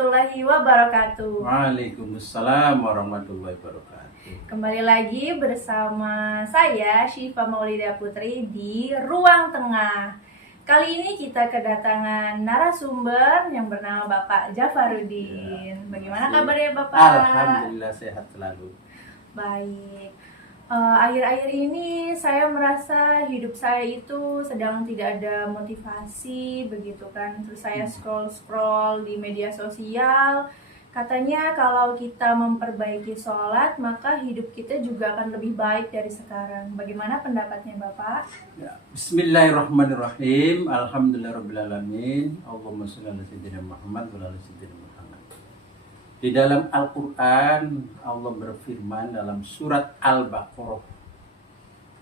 warahmatullahi wabarakatuh. Waalaikumsalam warahmatullahi wabarakatuh. Kembali lagi bersama saya Syifa Maulida Putri di Ruang Tengah. Kali ini kita kedatangan narasumber yang bernama Bapak Jafarudin. Bagaimana kabarnya Bapak? Alhamdulillah sehat selalu. Baik. Akhir-akhir ini saya merasa hidup saya itu sedang tidak ada motivasi begitu kan. Terus saya scroll di media sosial. Katanya kalau kita memperbaiki sholat maka hidup kita juga akan lebih baik dari sekarang. Bagaimana pendapatnya Bapak? Ya, Bismillahirrahmanirrahim. Alhamdulillahirrahmanirrahim. Allahumma sholli ala sayyidina Muhammad wa ala sayyidina Muhammad. Di dalam Al-Quran, Allah berfirman dalam surat Al-Baqarah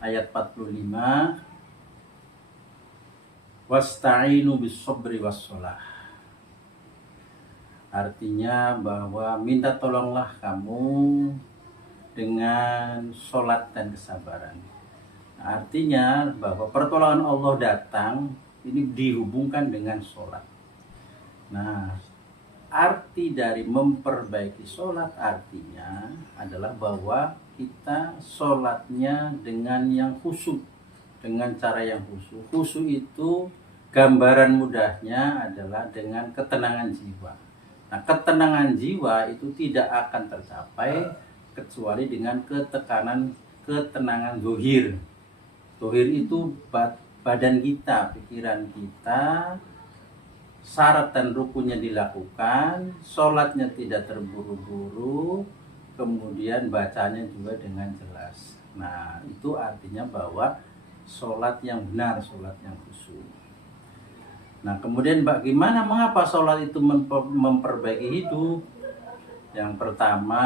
ayat 45, wasta'inu bis-sabri was-shalah. Artinya bahwa minta tolonglah kamu dengan sholat dan kesabaran. Artinya bahwa pertolongan Allah datang ini dihubungkan dengan sholat. Nah, arti dari memperbaiki sholat artinya adalah bahwa kita sholatnya dengan yang khusyuk, dengan cara yang khusyuk. Khusyuk itu gambaran mudahnya adalah dengan ketenangan jiwa. Nah, ketenangan jiwa itu tidak akan tercapai kecuali dengan ketenangan zahir. Zahir itu badan kita, pikiran kita, syarat dan rukunnya dilakukan, sholatnya tidak terburu-buru, kemudian bacanya juga dengan jelas. Nah, itu artinya bahwa sholat yang benar, sholat yang khusyuk. Nah, kemudian bagaimana, mengapa sholat itu memperbaiki hidup? Yang pertama,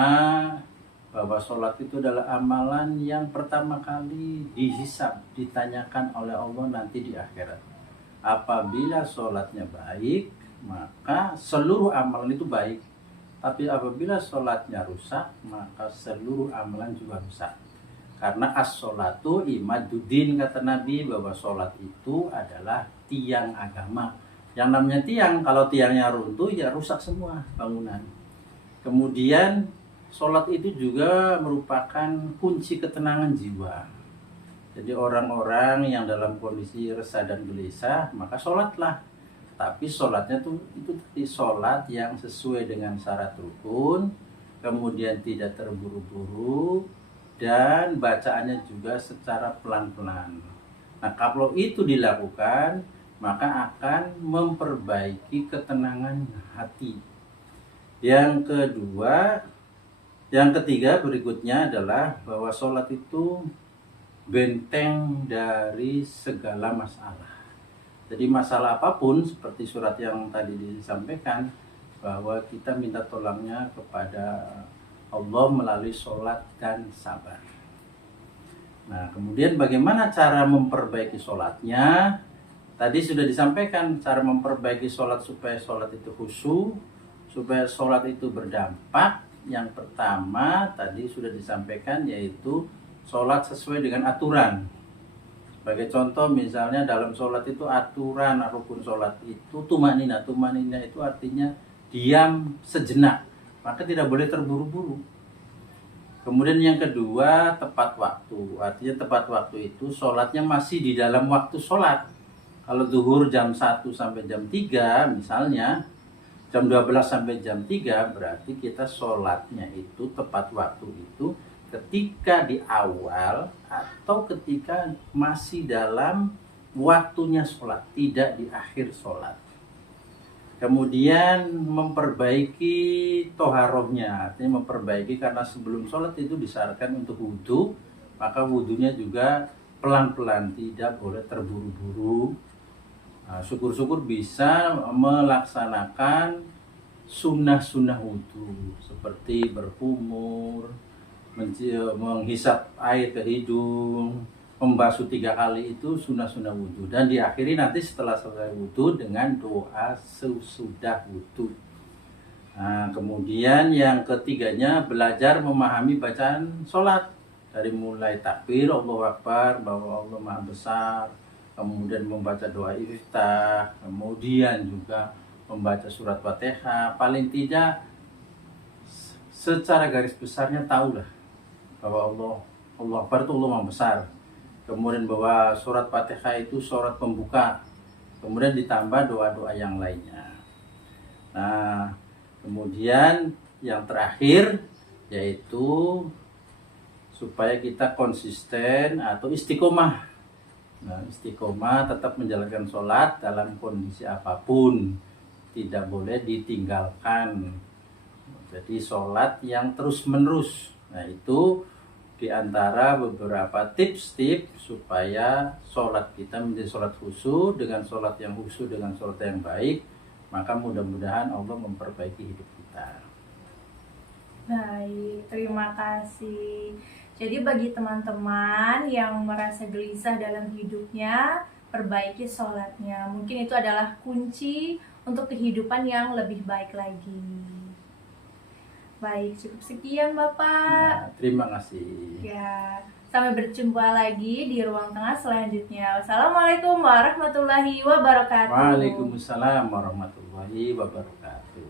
bahwa sholat itu adalah amalan yang pertama kali dihisab, ditanyakan oleh Allah nanti di akhirat. Apabila sholatnya baik, maka seluruh amalan itu baik. Tapi apabila sholatnya rusak, maka seluruh amalan juga rusak. Karena as-sholatu imaduddin, kata Nabi, bahwa sholat itu adalah tiang agama. Yang namanya tiang, kalau tiangnya runtuh, ya rusak semua bangunan. Kemudian sholat itu juga merupakan kunci ketenangan jiwa. Jadi orang-orang yang dalam kondisi resah dan gelisah, maka sholatlah. Tapi sholatnya itu sholat yang sesuai dengan syarat rukun, kemudian tidak terburu-buru, dan bacaannya juga secara pelan-pelan. Nah, kalau itu dilakukan, maka akan memperbaiki ketenangan hati. Yang ketiga berikutnya adalah bahwa sholat itu benteng dari segala masalah. Jadi masalah apapun, seperti surat yang tadi disampaikan, bahwa kita minta tolongnya kepada Allah melalui sholat dan sabar. Nah, kemudian bagaimana cara memperbaiki sholatnya? Tadi sudah disampaikan cara memperbaiki sholat supaya sholat itu khusyuk, supaya sholat itu berdampak. Yang pertama tadi sudah disampaikan, yaitu sholat sesuai dengan aturan. Sebagai contoh, misalnya dalam sholat itu aturan rukun sholat itu tumanina. Tumanina itu artinya diam sejenak, maka tidak boleh terburu-buru. Kemudian yang kedua, tepat waktu. Artinya tepat waktu itu sholatnya masih di dalam waktu sholat. Kalau zuhur jam 1 sampai jam 3 misalnya, jam 12 sampai jam 3, berarti kita sholatnya itu tepat waktu itu ketika di awal atau ketika masih dalam waktunya sholat, tidak di akhir sholat. Kemudian memperbaiki toharohnya, artinya memperbaiki, karena sebelum sholat itu disarankan untuk wudhu, maka wudhunya juga pelan-pelan, tidak boleh terburu-buru. Nah, syukur-syukur bisa melaksanakan sunnah-sunnah wudhu seperti berkumur, menghisap air ke hidung, membasuh 3 kali, itu sunnah-sunnah wudhu. Dan diakhiri nanti setelah selesai wudhu dengan doa sesudah wudhu. Nah, kemudian yang ketiganya, belajar memahami bacaan sholat. Dari mulai takbir, Allahu Akbar, bahwa Allah Maha Besar, kemudian membaca doa iftitah, kemudian juga membaca surat Fatihah, paling tidak secara garis besarnya tahulah bahwa Allah Akbar itu Allah Maha Besar. Kemudian bahwa surat Fatihah itu surat pembuka. Kemudian ditambah doa-doa yang lainnya. Nah, kemudian yang terakhir yaitu supaya kita konsisten atau istiqomah. Nah, istiqomah tetap menjalankan sholat dalam kondisi apapun, tidak boleh ditinggalkan. Jadi sholat yang terus menerus. Nah, itu diantara beberapa tips-tips supaya sholat kita menjadi sholat khusyuk. Dengan sholat yang khusyuk, dengan sholat yang baik, maka mudah-mudahan Allah memperbaiki hidup kita. Baik, terima kasih. Jadi bagi teman-teman yang merasa gelisah dalam hidupnya, perbaiki sholatnya. Mungkin itu adalah kunci untuk kehidupan yang lebih baik lagi. Baik, cukup sekian Bapak. Nah, terima kasih. Ya, sampai berjumpa lagi di ruang tengah selanjutnya. Wassalamualaikum warahmatullahi wabarakatuh. Waalaikumsalam warahmatullahi wabarakatuh.